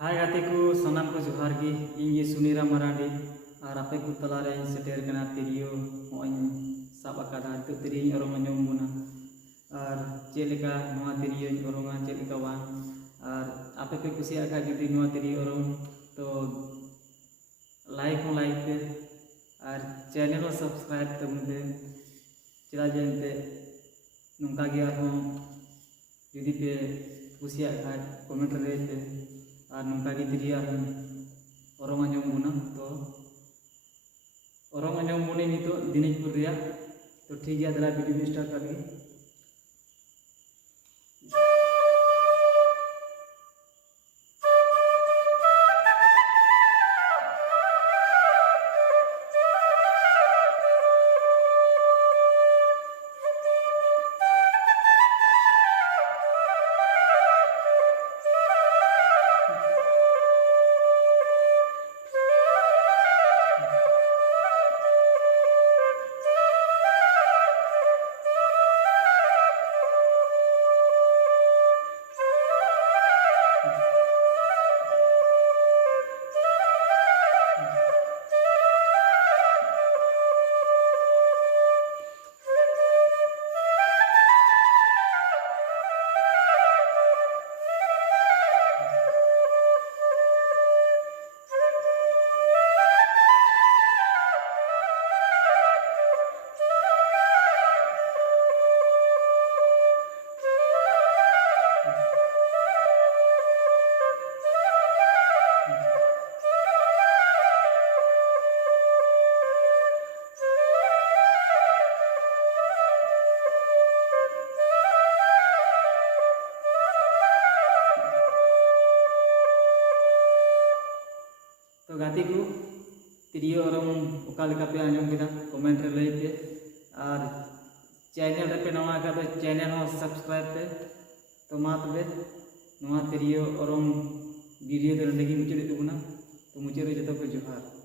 हाय गाते को सनाम को जोहार गी इंगे सुनीरा मरांडी और आपे को तलारे सेटेर कना तिरियो होइन साब अकादा तो तिरियो ओरंग अंजम बुना और चेलेका नोआ तिरियो ओरंगा चेलेका वान और आपे पे कुसिया का जुदी नोआ तिरियो ओरंग तो लाइक पे और चैनल को सब्सक्राइब तो मुझे चला जानते नुका गया हो जुदी पे कुसिया का कमेंट रे पे और नुका की तिरिया ओरंग अंजम बुना तो ओरंग अंजम बुनी नितो दिनाजपुर रिया तो ठीक गया दला वीडियो स्टार्ट कर दी। तो गाती को तिरियो ओरंग ओकालेका पे आंजम केदा कमेंट रे लई पे और चैनल रे पे नवा का तो चैनल हो सब्सक्राइब पे तो मा तबे नवा तिरियो ओरंग वीडियो दे लगी मुचे रे तुगुना तो मुचे रे जतो पे जोहार।